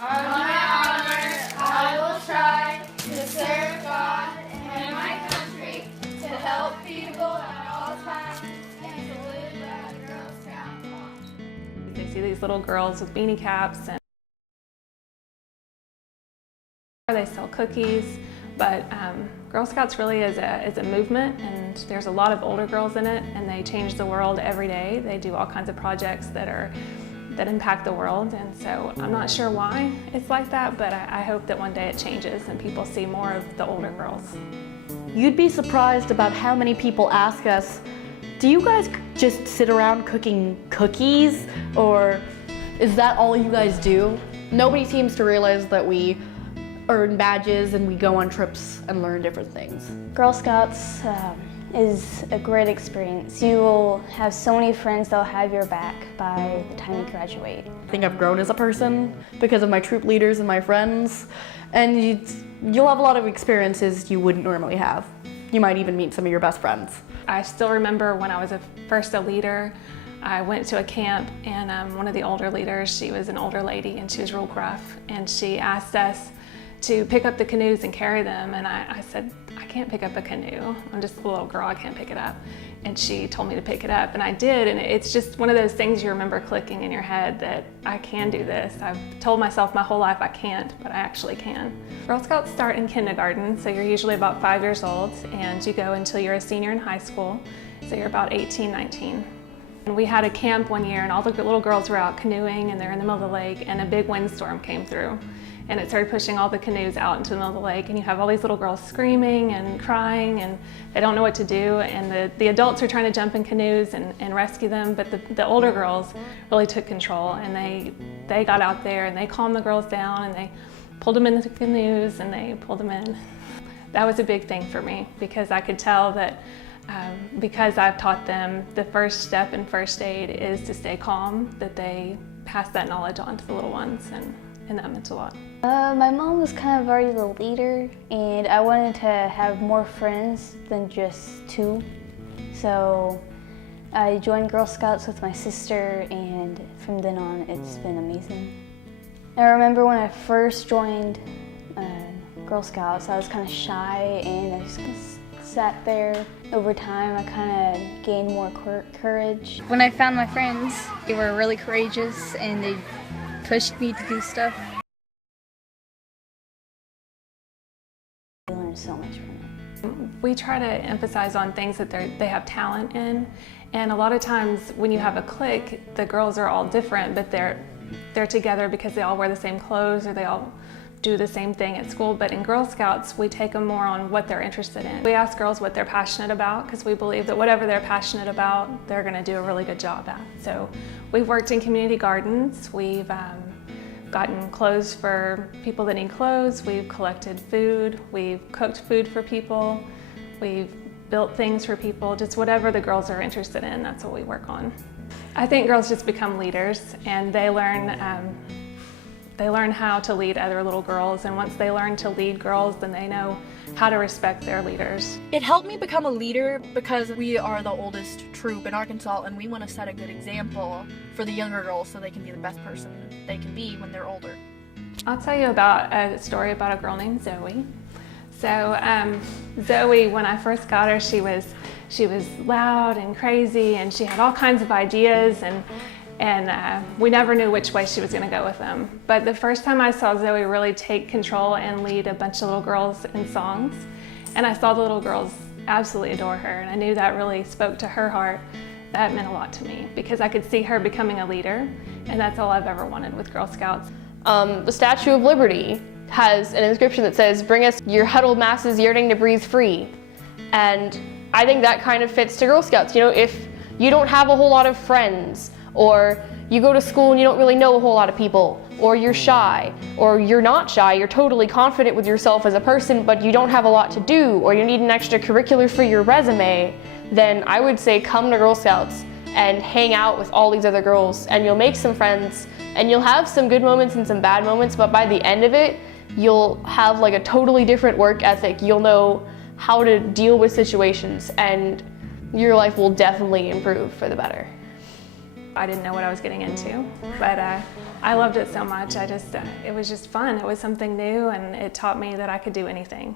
On my honor, I will try to serve God and my country, to help people at all times, and to live as a Girl Scout. They see these little girls with beanie caps and they sell cookies, but Girl Scouts really is a movement, and there's a lot of older girls in it, and they change the world every day. They do all kinds of projects that impact the world, and so I'm not sure why it's like that, but I hope that one day it changes and people see more of the older girls. You'd be surprised about how many people ask us, do you guys just sit around cooking cookies, or is that all you guys do? Nobody seems to realize that we earn badges and we go on trips and learn different things. Girl Scouts is a great experience. You will have so many friends that will have your back by the time you graduate. I think I've grown as a person because of my troop leaders and my friends, and you'll have a lot of experiences you wouldn't normally have. You might even meet some of your best friends. I still remember when I was first a leader, I went to a camp, and one of the older leaders, she was an older lady and she was real gruff, and she asked us to pick up the canoes and carry them, and I said, I can't pick up a canoe. I'm just a little girl, I can't pick it up. And she told me to pick it up, and I did, and it's just one of those things you remember clicking in your head that I can do this. I've told myself my whole life I can't, but I actually can. Girl Scouts start in kindergarten, so you're usually about 5 years old, and you go until you're a senior in high school, so you're about 18, 19. And we had a camp one year, and all the little girls were out canoeing, and they're in the middle of the lake, and a big windstorm came through. And it started pushing all the canoes out into the middle of the lake, and you have all these little girls screaming and crying, and they don't know what to do, and the adults are trying to jump in canoes and rescue them, but the older girls really took control, and they got out there and they calmed the girls down, and they pulled them into the canoes and they pulled them in. That was a big thing for me, because I could tell that because I've taught them the first step in first aid is to stay calm, that they pass that knowledge on to the little ones, and that meant a lot. My mom was kind of already the leader, and I wanted to have more friends than just 2. So I joined Girl Scouts with my sister, and from then on it's been amazing. I remember when I first joined Girl Scouts, I was kind of shy, and I just kind of sat there. Over time, I kind of gained more courage. When I found my friends, they were really courageous, and they pushed me to do stuff. I learned so much from it. We try to emphasize on things that they have talent in, and a lot of times when you have a clique, the girls are all different, but they're together because they all wear the same clothes or they all do the same thing at school. But in Girl Scouts, we take them more on what they're interested in. We ask girls what they're passionate about, because we believe that whatever they're passionate about, they're going to do a really good job at. So we've worked in community gardens. We've gotten clothes for people that need clothes. We've collected food. We've cooked food for people. We've built things for people. Just whatever the girls are interested in, that's what we work on. I think girls just become leaders, and they learn how to lead other little girls, and once they learn to lead girls, then they know how to respect their leaders. It helped me become a leader because we are the oldest troop in Arkansas, and we want to set a good example for the younger girls so they can be the best person they can be when they're older. I'll tell you about a story about a girl named Zoe. So Zoe, when I first got her, she was loud and crazy, and she had all kinds of ideas, and we never knew which way she was going to go with them. But the first time I saw Zoe really take control and lead a bunch of little girls in songs, and I saw the little girls absolutely adore her, and I knew that really spoke to her heart. That meant a lot to me, because I could see her becoming a leader, and that's all I've ever wanted with Girl Scouts. The Statue of Liberty has an inscription that says, "Bring us your huddled masses yearning to breathe free." And I think that kind of fits to Girl Scouts. You know, if you don't have a whole lot of friends, or you go to school and you don't really know a whole lot of people, or you're shy, or you're not shy, you're totally confident with yourself as a person, but you don't have a lot to do, or you need an extracurricular for your resume, then I would say come to Girl Scouts and hang out with all these other girls, and you'll make some friends, and you'll have some good moments and some bad moments, but by the end of it, you'll have like a totally different work ethic. You'll know how to deal with situations, and your life will definitely improve for the better. I didn't know what I was getting into, but I loved it so much. It was just fun. It was something new, and it taught me that I could do anything.